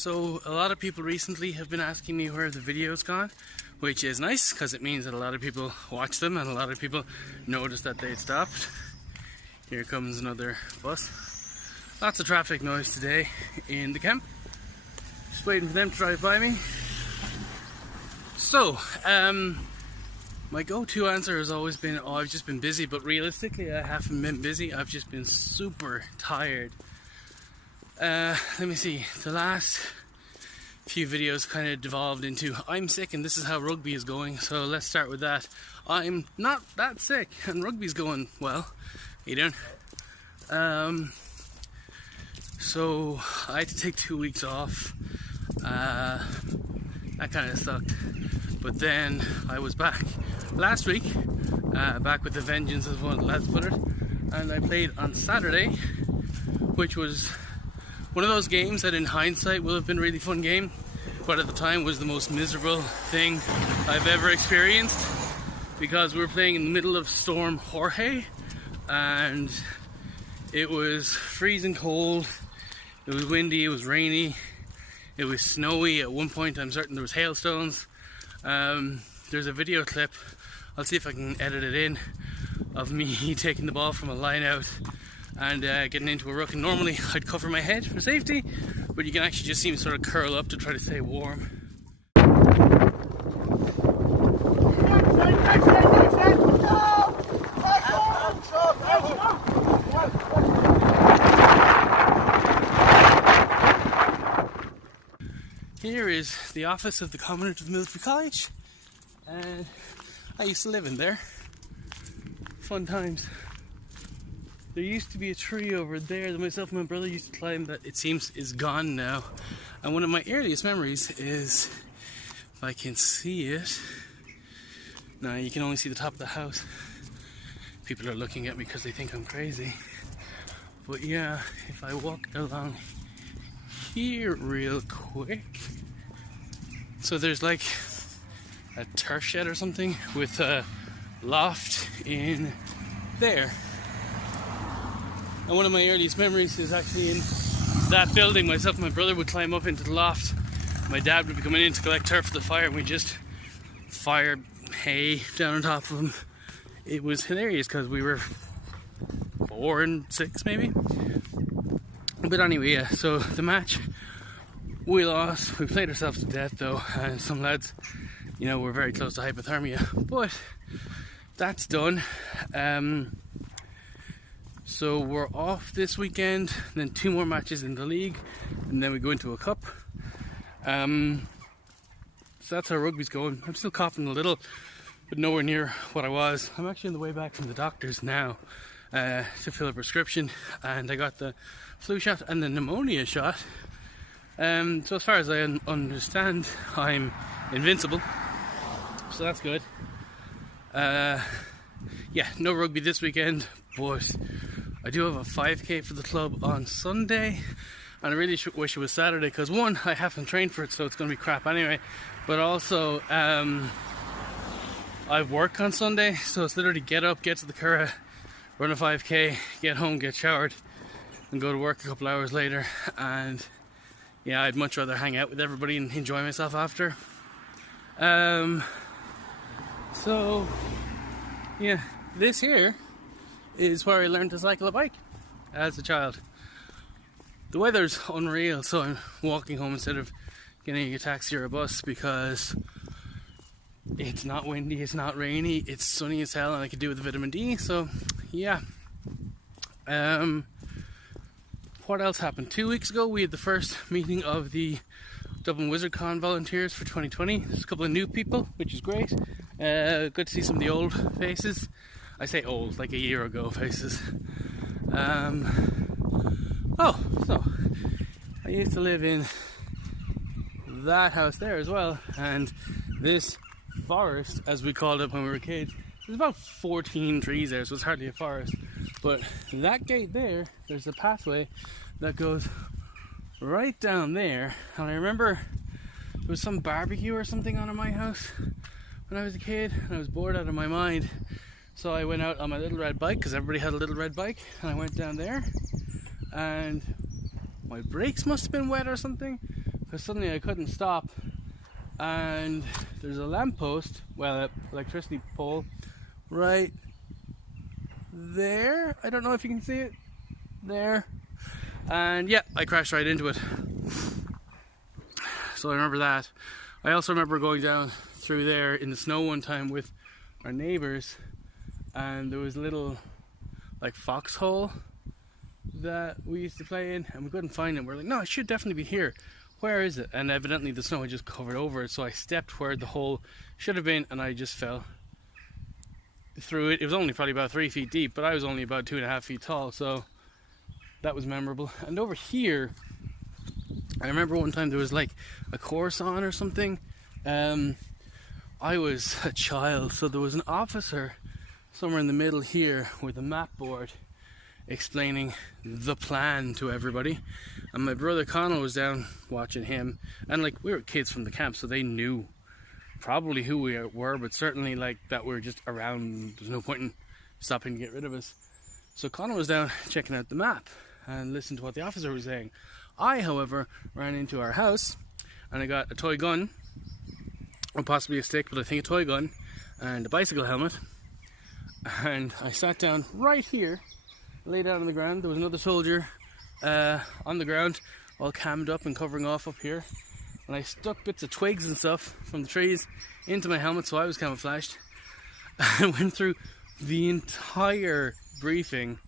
So a lot of people recently have been asking me where the video's gone, which is nice because it means that a lot of people watch them and a lot of people noticed that they'd stopped. Here comes another bus. Lots of traffic noise today in the camp. Just waiting for them to drive by me. So, my go-to answer has always been, oh, I've just been busy, but realistically I haven't been busy. I've just been super tired. Let me see, the last few videos kind of devolved into I'm sick and this is how rugby is going, so let's start with that. I'm not that sick and rugby's going well. How you doing? So I had to take 2 weeks off. That kind of sucked, but then I was back last week, back with the vengeance as one of the lads put it, and I played on Saturday, which was one of those games that in hindsight will have been a really fun game, but at the time was the most miserable thing I've ever experienced, because we were playing in the middle of Storm Jorge and it was freezing cold, it was windy, it was rainy, it was snowy. At one point I'm certain there was hailstones. There's a video clip, I'll see if I can edit it in, of me taking the ball from a line out and getting into a ruck, and normally I'd cover my head for safety, but you can actually just see me sort of curl up to try to stay warm. Here is the office of the Commandant of the Military College, and I used to live in there. Fun times. There used to be a tree over there that myself and my brother used to climb that it seems is gone now. And one of my earliest memories is, if I can see it, now you can only see the top of the house. People are looking at me because they think I'm crazy. But yeah, if I walk along here real quick, so there's like a turf shed or something with a loft in there. And one of my earliest memories is actually in that building. Myself and my brother would climb up into the loft. My dad would be coming in to collect turf for the fire, and we just fire hay down on top of him. It was hilarious because we were 4 and 6 maybe. But anyway, yeah, so the match, we lost. We played ourselves to death though, and some lads, you know, were very close to hypothermia. But that's done. So we're off this weekend, then 2 more matches in the league, and then we go into a cup. So that's how rugby's going. I'm still coughing a little, but nowhere near what I was. I'm actually on the way back from the doctor's now to fill a prescription, and I got the flu shot and the pneumonia shot. So as far as I understand, I'm invincible, so that's good. Yeah, no rugby this weekend, but I do have a 5k for the club on Sunday, and I really wish it was Saturday because one, I haven't trained for it, so it's going to be crap anyway, but also I work on Sunday, so it's literally get up, get to the Curragh, run a 5k, get home, get showered, and go to work a couple hours later. And yeah, I'd much rather hang out with everybody and enjoy myself after. So yeah, this here is where I learned to cycle a bike as a child. The weather's unreal, so I'm walking home instead of getting a taxi or a bus because it's not windy, it's not rainy, it's sunny as hell, and I could do with the vitamin D. So yeah. What else happened? 2 weeks ago we had the first meeting of the Dublin WizardCon volunteers for 2020. There's a couple of new people, which is great. Good to see some of the old faces. I say old, like a year ago faces. Oh, so I used to live in that house there as well, and this forest, as we called it when we were kids, there's about 14 trees there, so it's hardly a forest. But that gate there, there's a pathway that goes right down there, and I remember there was some barbecue or something on at my house when I was a kid, and I was bored out of my mind. So I went out on my little red bike, because everybody had a little red bike, and I went down there, and my brakes must have been wet or something, because suddenly I couldn't stop, and there's a lamppost, well, an electricity pole right there. I don't know if you can see it there, and yeah, I crashed right into it. So I remember that. I also remember going down through there in the snow one time with our neighbours, and there was a little like foxhole that we used to play in, and we couldn't find it. We're like, no, it should definitely be here. Where is it? And evidently the snow had just covered over it, so I stepped where the hole should have been, and I just fell through it. It was only probably about 3 feet deep, but I was only about 2.5 feet tall, so that was memorable. And over here, I remember one time there was like a course on or something. I was a child, so there was an officer somewhere in the middle here with a map board explaining the plan to everybody, and my brother Connell was down watching him, and like we were kids from the camp, so they knew probably who we were, but certainly like that we were just around. There's no point in stopping to get rid of us. So Connell was down checking out the map and listened to what the officer was saying. I, however, ran into our house and I got a toy gun, or possibly a stick, but I think a toy gun, and a bicycle helmet, and I sat down right here, lay down on the ground. There was another soldier on the ground, all cammed up and covering off up here, and I stuck bits of twigs and stuff from the trees into my helmet so I was camouflaged. I went through the entire briefing,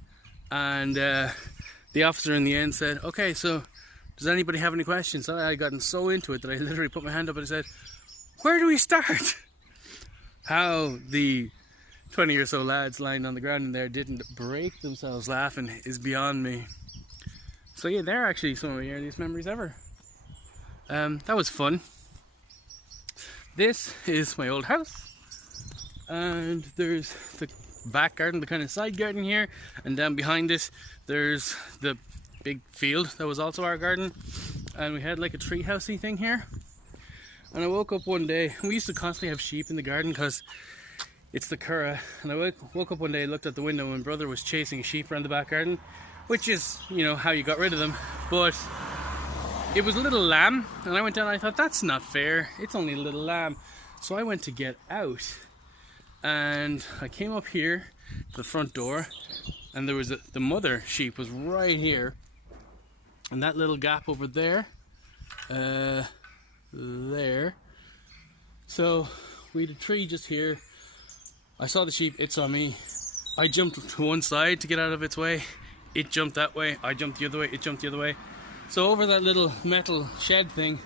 and the officer in the end said, okay, so does anybody have any questions? I had gotten so into it that I literally put my hand up and I said, where do we start? How the 20 or so lads lying on the ground in there didn't break themselves laughing is beyond me. So yeah, they're actually some of my earliest memories ever. That was fun. This is my old house, and there's the back garden, the kind of side garden here, and down behind it there's the big field that was also our garden, and we had like a tree housey thing here. And I woke up one day, we used to constantly have sheep in the garden because it's the Curragh, and I woke up one day, looked out the window, and my brother was chasing a sheep around the back garden, which is, you know, how you got rid of them, but it was a little lamb, and I went down and I thought, that's not fair, it's only a little lamb. So I went to get out, and I came up here to the front door, and there was the mother sheep was right here, and that little gap over there, there. So we had a tree just here. I saw the sheep, it saw me. I jumped to one side to get out of its way. It jumped that way. I jumped the other way. It jumped the other way. So over that little metal shed thing,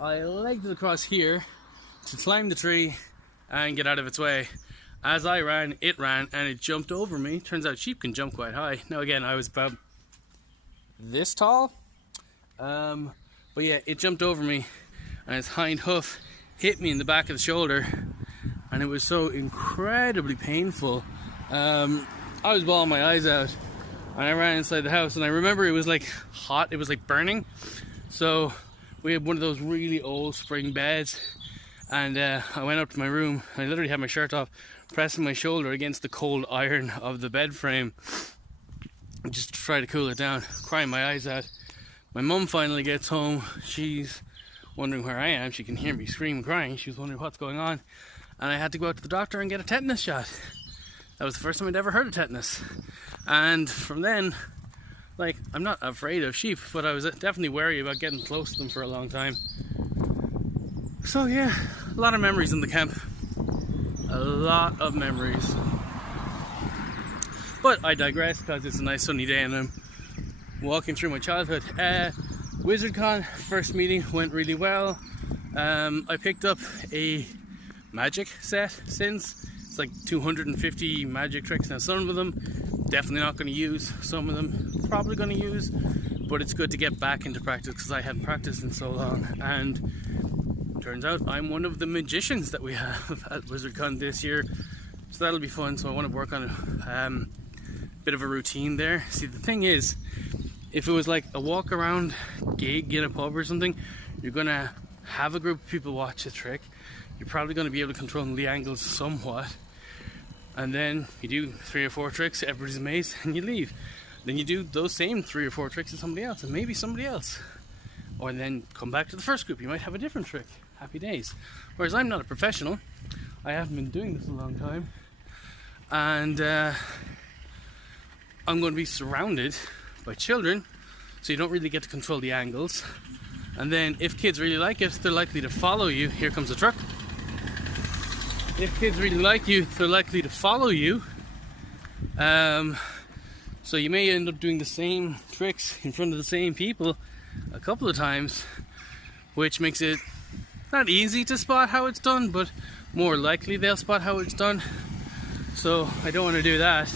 I legged it across here to climb the tree and get out of its way. As I ran, and it jumped over me. Turns out sheep can jump quite high. Now again, I was about this tall. But yeah, it jumped over me, and its hind hoof hit me in the back of the shoulder, and it was so incredibly painful. I was bawling my eyes out, and I ran inside the house, and I remember it was like hot, it was like burning. So we had one of those really old spring beds, and I went up to my room. I literally had my shirt off, pressing my shoulder against the cold iron of the bed frame just to try to cool it down, crying my eyes out. My mum finally gets home. She's wondering where I am. She can hear me scream, crying. She was wondering what's going on, and I had to go out to the doctor and get a tetanus shot. That was the first time I'd ever heard of tetanus, and from then, like, I'm not afraid of sheep, but I was definitely wary about getting close to them for a long time. So yeah, a lot of memories in the camp. A lot of memories. But I digress because it's a nice sunny day and I'm walking through my childhood. WizardCon, first meeting went really well. I picked up a magic set since. It's like 250 magic tricks. Now some of them definitely not going to use, some of them probably going to use, but it's good to get back into practice because I hadn't practiced in so long. And turns out I'm one of the magicians that we have at WizardCon this year, so that'll be fun. So I want to work on a bit of a routine there. See, the thing is, if it was like a walk around gig in a pub or something, you're gonna have a group of people watch a trick. You're probably going to be able to control the angles somewhat, and then you do 3 or 4 tricks, everybody's amazed, and you leave. Then you do those same 3 or 4 tricks to somebody else, and maybe somebody else or then come back to the first group. You might have a different trick. Happy days. Whereas I'm not a professional. I haven't been doing this a long time. And I'm going to be surrounded by children, so you don't really get to control the angles. And then if kids really like it, they're likely to follow you. Here comes a truck. If kids really like you, they're likely to follow you. So you may end up doing the same tricks in front of the same people a couple of times, which makes it not easy to spot how it's done, but more likely they'll spot how it's done. So I don't want to do that.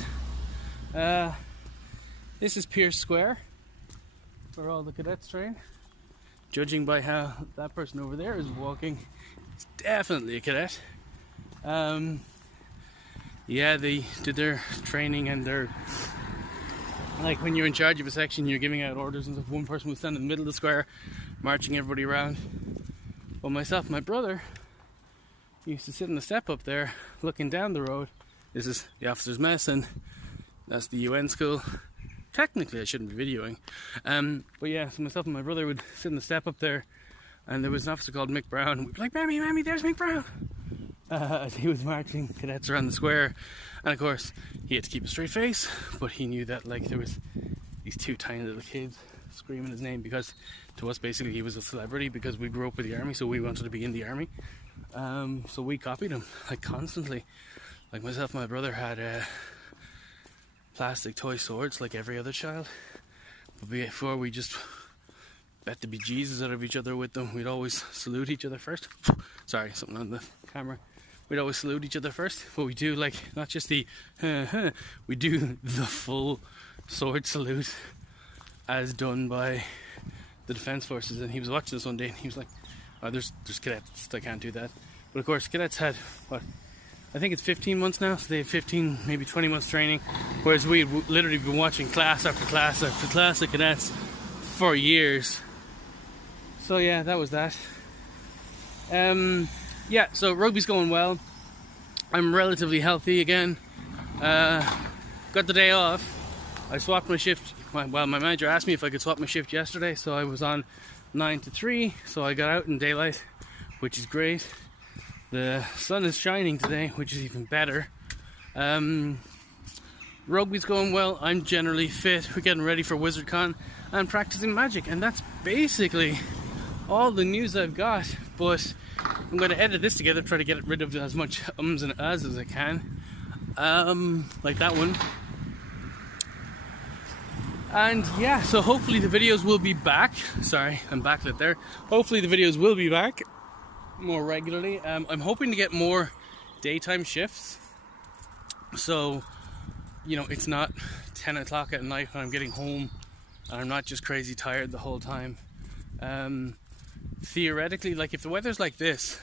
This is Pierce Square, where all the cadets train. Judging by how that person over there is walking, it's definitely a cadet. Yeah, they did their training, and they're like, when you're in charge of a section, you're giving out orders and stuff. One person will stand in the middle of the square, marching everybody around. But myself and my brother used to sit in the step up there, looking down the road. This is the officers' mess, and that's the UN school. Technically, I shouldn't be videoing. But yeah, so myself and my brother would sit in the step up there, and there was an officer called Mick Brown. We'd be like, Mammy, there's Mick Brown. As he was marching cadets around the square. And of course, he had to keep a straight face, but he knew that like there was these two tiny little kids screaming his name, because to us basically he was a celebrity, because we grew up with the army, so we wanted to be in the army. So we copied him like constantly. Like myself and my brother had plastic toy swords like every other child, but before we just bet the bejesus out of each other with them, we'd always salute each other first. Sorry, something on the camera. We'd always salute each other first, but we do like not just the we do the full sword salute as done by the Defence Forces. And he was watching this one day and he was like, oh, there's cadets, I can't do that. But of course cadets had, what, I think it's 15 months now, so they have 15, maybe 20 months training, whereas we'd literally been watching class after class after class of cadets for years. So yeah, that was that. Yeah, so rugby's going well. I'm relatively healthy again. Got the day off. I swapped my shift. Well, my manager asked me if I could swap my shift yesterday, so I was on 9 to 3, so I got out in daylight, which is great. The sun is shining today, which is even better. Rugby's going well. I'm generally fit. We're getting ready for WizardCon and practicing magic, and that's basically all the news I've got. But I'm going to edit this together, try to get rid of as much ums and ahs as I can, like that one. And yeah, so hopefully the videos will be back. Sorry, I'm backlit there. Hopefully the videos will be back more regularly. I'm hoping to get more daytime shifts, so you know it's not 10 o'clock at night when I'm getting home and I'm not just crazy tired the whole time. Theoretically, like if the weather's like this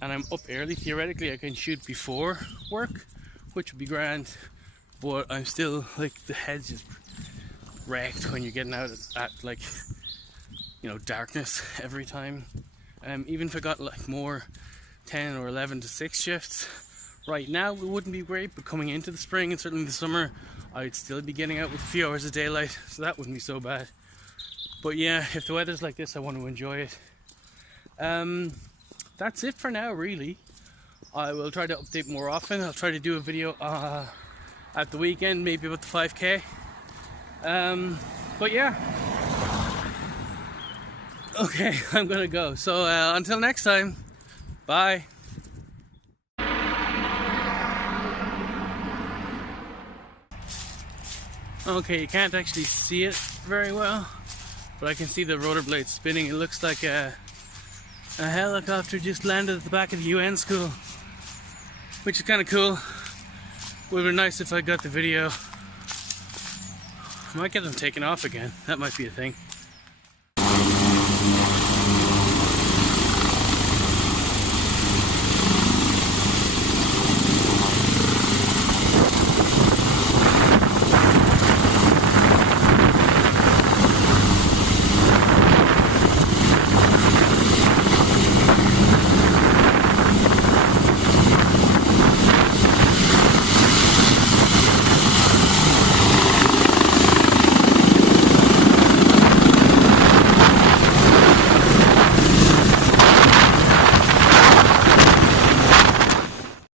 and I'm up early, theoretically I can shoot before work, which would be grand, but I'm still like, the head's just wrecked when you're getting out at like, you know, darkness every time. Even if I got like more 10 or 11 to 6 shifts right now, it wouldn't be great, but coming into the spring and certainly the summer, I'd still be getting out with a few hours of daylight, so that wouldn't be so bad. But yeah, if the weather's like this, I want to enjoy it. That's it for now, really. I will try to update more often. I'll try to do a video at the weekend, maybe about the 5k. But yeah. Okay, I'm gonna go. So until next time, bye. Okay, you can't actually see it very well, but I can see the rotor blades spinning. It looks like a helicopter just landed at the back of the UN school, which is kind of cool. Would have been nice if I got the video. I might get them taken off again. That might be a thing.